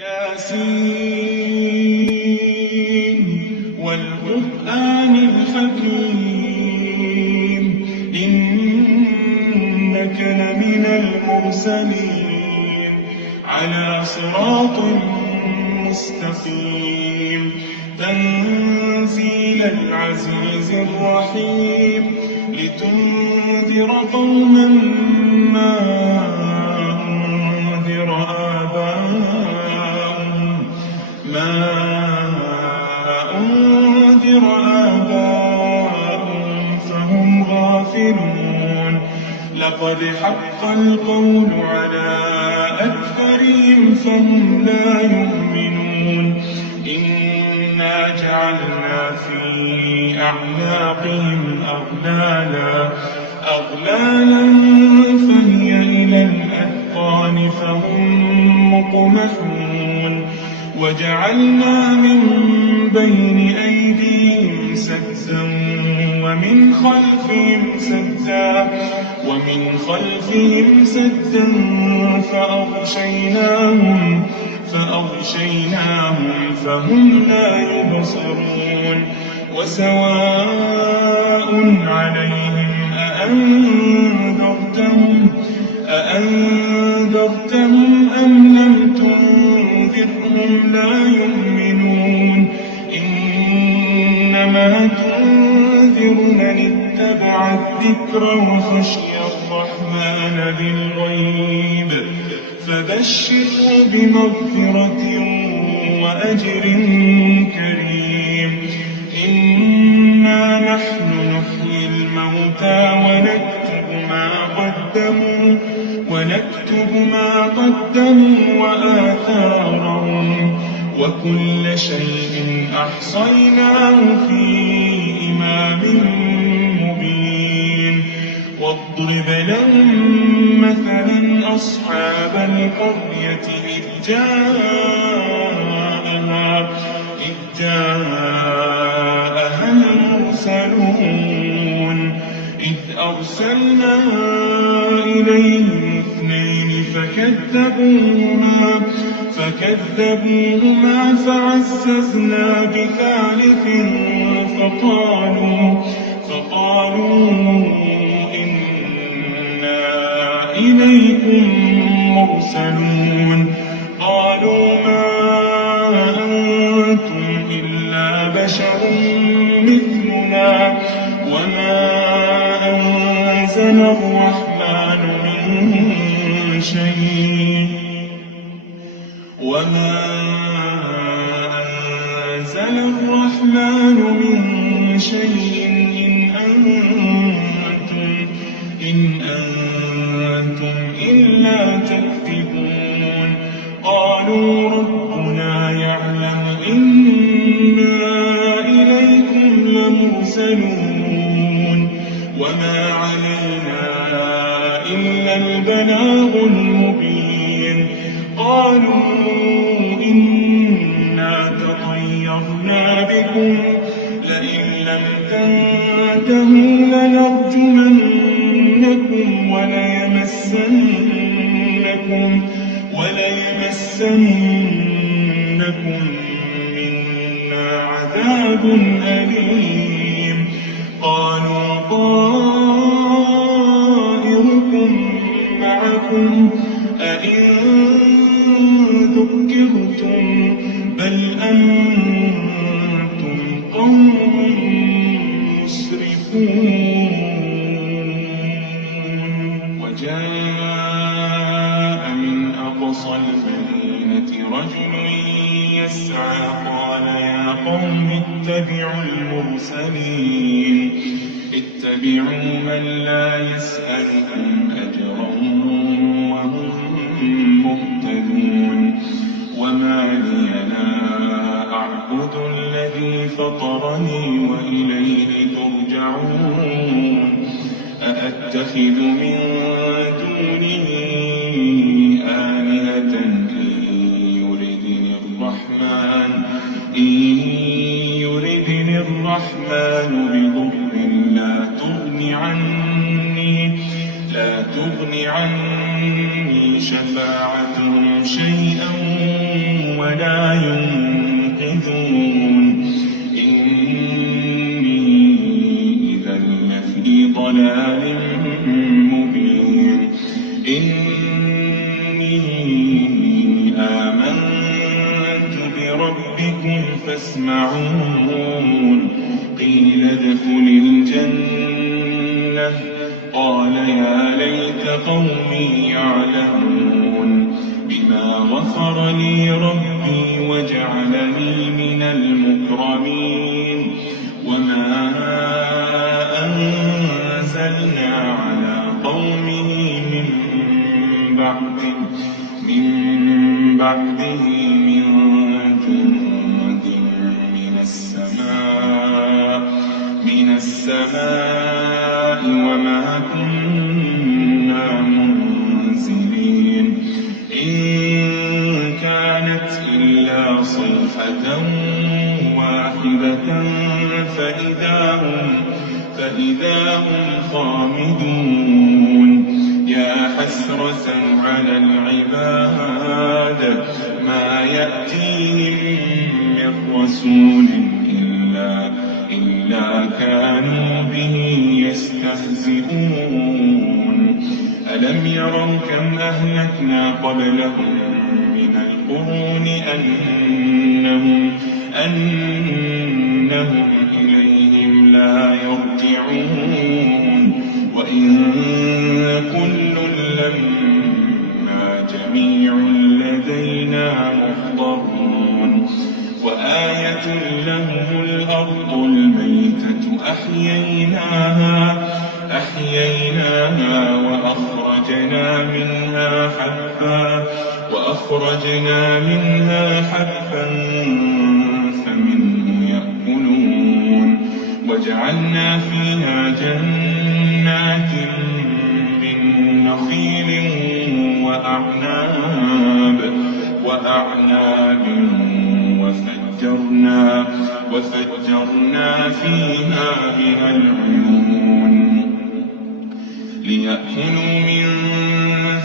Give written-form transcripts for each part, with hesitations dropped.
ياسين والقرآن الحكيم إنك لمن المرسلين على صراط مستقيم تنزيل العزيز الرحيم لتنذر قوما ما أنذر آباؤهم فهم غافلون لقد حق القول على أكثرهم فهم لا يؤمنون إنا جعلنا في أعناقهم أغلالا فهي إلى الأذقان فهم مقمحون وجعلنا من بين أيديهم سدا ومن خلفهم سدا فأغشيناهم فهم لا يبصرون وسواء عليهم أأنذرتهم أم لم تنذرهم لا يؤمنون إنما تنذر من اتبع الذكر وخشي الرحمن بالغيب فبشره بمغفرة وأجر كريم إنا نحن نحيي الموتى ونكتب ما قدموا وآثارهم وكل شيء أحصيناه في إمام مبين واضرب لهم مثلا أصحاب القرية إذ جاءها المرسلون إذ أرسلنا إليهم اثنين فكذبوهما فعززنا بثالث فقالوا إنا إليكم مرسلون قالوا ما أنتم إلا بشر مثلنا وما أنزل الرحمن من شيء إن أنتم إلا تكذبون قالوا ربنا يعلم إنا إليكم لمرسلون وما علينا إلا البلاغ المبين قالوا إنا تطيرنا بكم لئن لم تنتهوا لنرجمنكم وليمسنكم منا عذاب أليم قالوا طائركم معكم أئن ذكرتم بل أنتم قوم مسرفون وجاء من أقصى المدينة رجل يسعى قال يا قوم اتبعوا من لا يسألكم أجرا وهم مهتدون وما لي لا أعبد الذي فطرني وإليه ترجعون أأتخذ من دونه آلهة إن يردني الرحمن بضر لا تغن عني شفاعتهم شيئا ولا ينقذون إني إذا لفي ضلال مبين إني آمنت بربكم فاسمعون قيل ادخل الجنة قال يا ليت قومي يعلمون بما غفر لي ربي وجعلني من المكرمين وما أنزلنا على قومه من بعده من جند من السماء وما كنا منزلين إن كانت إلا صيحة واحدة فإذا هم خامدون يا حسرة على العباد ما يأتيهم من رسول إلا كانوا به يستهزئون ألم يروا كم أهلكنا قبلهم من القرون أنهم إليهم لا يرجعون وإن كل لما جميع لدينا محضرون وآية لهم الأرض الميتة أحييناها وأخرجنا منها حبا فمنه يأكلون وجعلنا فيها جنات من نخيل وأعناب وفجرنا فيها من العيون ليأكلوا من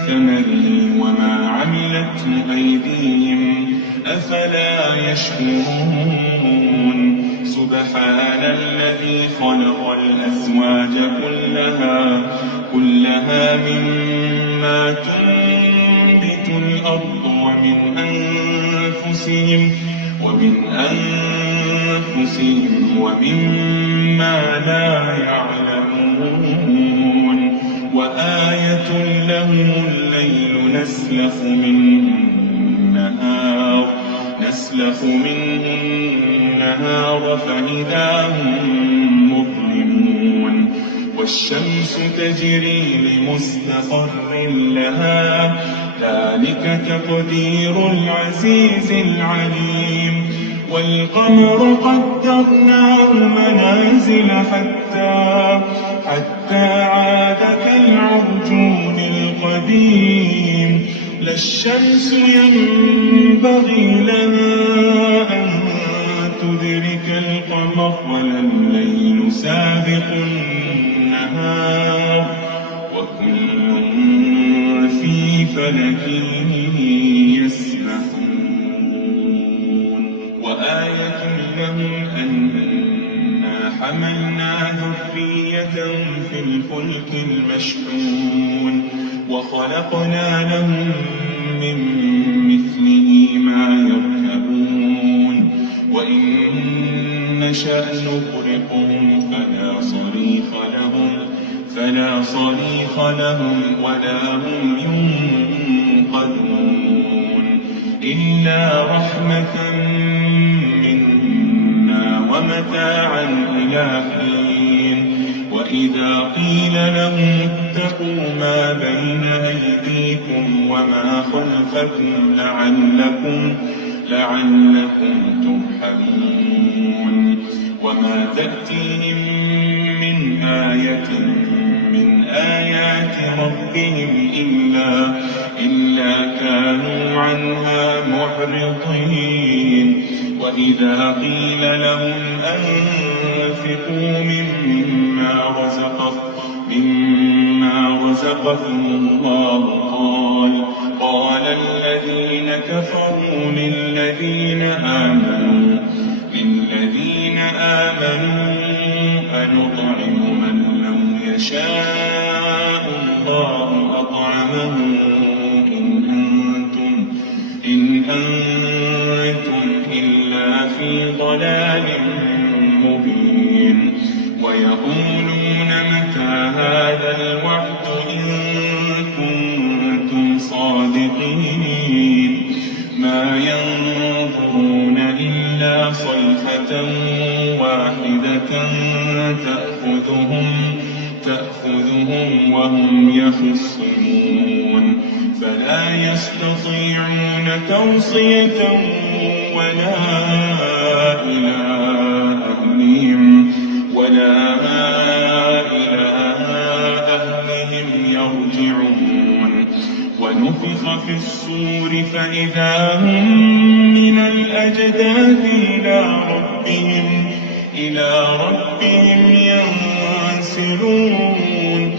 ثمره وما عملته أيديهم أفلا يشكرون سبحان الذي خلق الأزواج كلها مما تنبت الأرض ومن أنفسهم ومما لا يعلمون وآية لهم الليل نسلخ منه النهار فإذا هم مظلمون والشمس تجري لمستقر لها ذلك تقدير العزيز العليم والقمر قدرناه منازل حتى عاد كالعرجون القديم لا الشمس ينبغي لها أن تدرك القمر ولا الليل سابق النهار وكل في فلك يسبحون وآية لهم أنا حملنا ذريتهم في الفلك المشحون وخلقنا لهم من مثله ما يركبون وإن نشأ نغرقهم فلا صريخ لهم ولا هم ينقذون إلا رحمة منا ومتاعا إلى حين وإذا قيل لهم اتقوا ما بين أيديكم وما خلفكم لعلكم ترحمون وما تأتيهم من آية من آيات ربهم إلا كانوا عنها معرضين وإذا قيل لهم أنفقوا مما رزقكم الله قال الذين كفروا للذين آمنوا أنطعم من لو يشاء الله أطعمه إن أنتم إلا في ضلال مبين ويقولون متى هذا الوعد إن كنتم صادقين ما ينظرون إلا صيحة واحدة تأخذهم وهم يخصمون فلا يستطيعون توصية ولا إلى أهلهم يرجعون ونفخ في الصور فإذا هم من الأجداث إلى ربهم ينسلون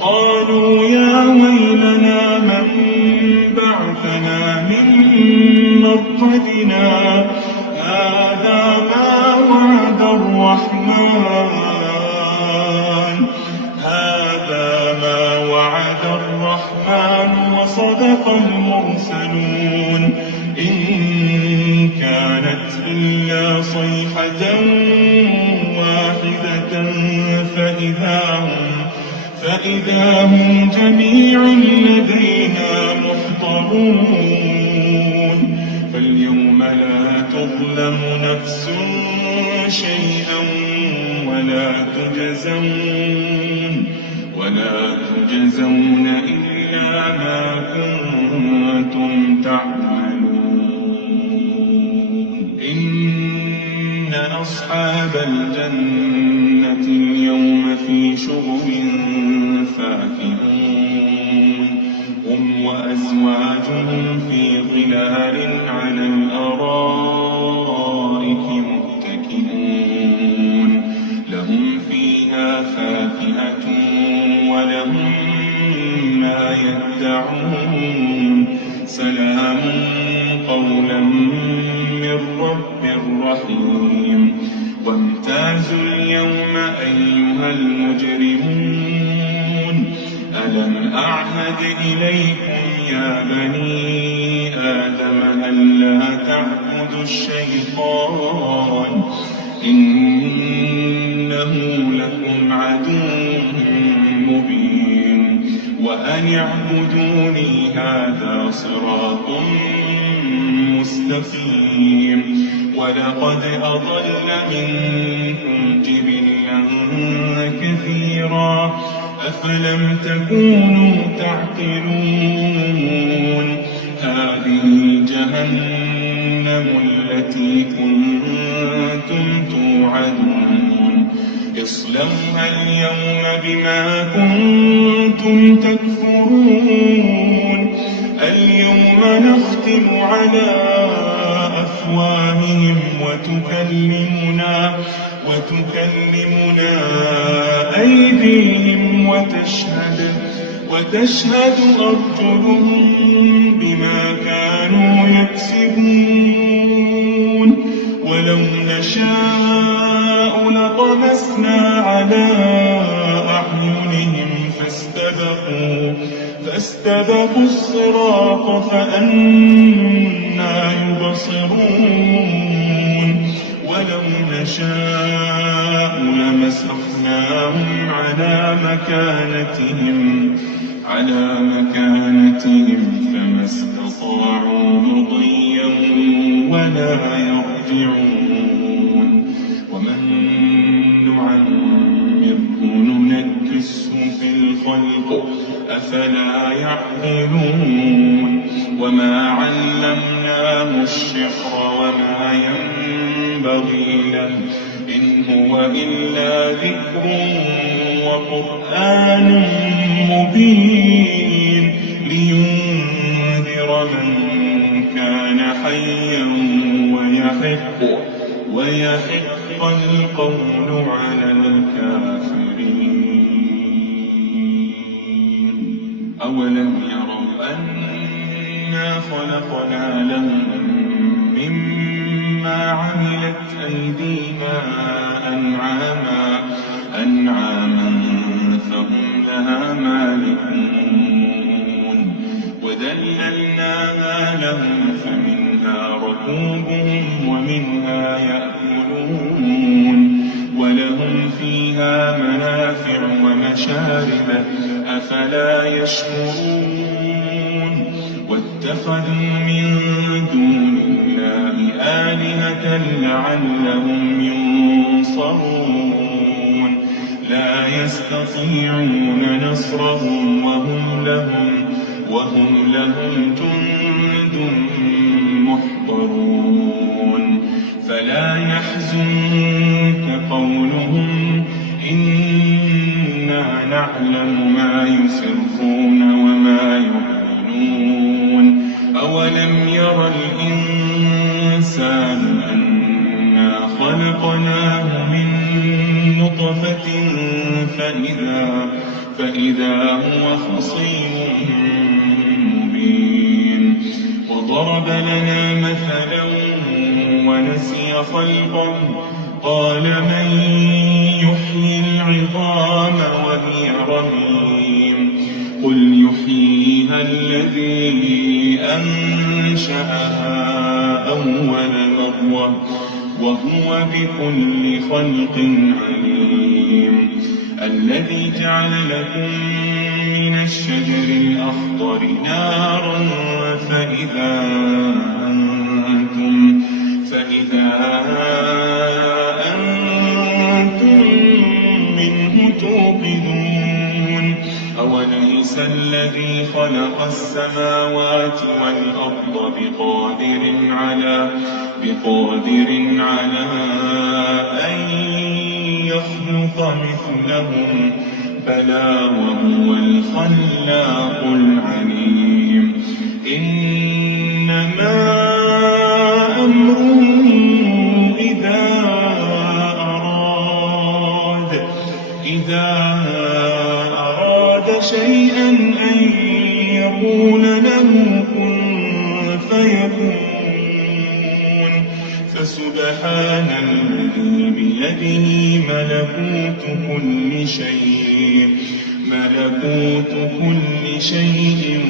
قالوا يا ويلنا من بعثنا من مرقدنا هذا ما وعد الرحمن وصدق المرسلون إن كانت إلا صيحة واحدة فإذا هم جميع لدينا محضرون فاليوم لا تظلم نفس شيئا ولا تجزون إلا ما كنتم تعملون إن أصحاب الجنة اليوم في شغل فاكهون هم وأزواجهم في ظلال على الأرائك متكئون لهم فيها فاكهة ولهم ما يدعون سلام قولا من رب رحيم وامتازوا اليوم أيها المجرمون ألم أعهد إليكم يا بني آدم ألا تعبدوا الشيطان إنه لكم عدو مبين وأن اعبدوني هذا صراط مستقيم ولقد أضل منكم جبلا كثيرا أفلم تكونوا تعقلون هذه جهنم التي كنتم توعدون اصلوها اليوم بما كنتم تكفرون اليوم نختم على أفواههم وتكلمنا أيديهم وتشهد أرجلهم بما كانوا يكسبون ولو نشاء لطمسنا على أعينهم فاستبقوا الصراط فأنى يبصرون ولو نشاء لمسخناهم على مكانتهم فما استطاعوا مضيا ولا يرجعون ومن نعمره ننكسه في الخلق أفلا يعقلون وما علمناه الشعر وما ينبغي له إن هو إلا ذكر وقرآن مبين لينذر من كان حيا ويحق القول على الكافرين أولم يروا أن إنا خلقنا لهم مما عملت أيدينا أنعاما فهم لها مالكون وذللناها لهم فمنها ركوبهم ومنها يأكلون ولهم فيها منافع ومشارب أفلا يشكرون واتخذوا من دون الله آلهة لعلهم ينصرون لا يستطيعون نصرهم وهم لهم جند محضرون فلا يحزنك قولهم إنا نعلم ما يسرون وما يعلنون أولم ير الإنسان أنا خلقناه من نطفة فإذا هو خصيم مبين وضرب لنا مثلا ونسي خلقه قال من يحيي العظام وهي رميم قل يحييها الذي أنشأها أول مرة وهو بكل خلق عليم الذي جعل لكم من الشجر الأخضر نارا فإذا أنتم منه توقدون أوليس الذي خلق السماوات والأرض بقادر على أن يخلق مثلهم بلى وهو الخلاق العليم إنما أمره إذا أراد شيئا أن يقول له كن فيكون فسبحان الذي بيده ملكوت كل شيء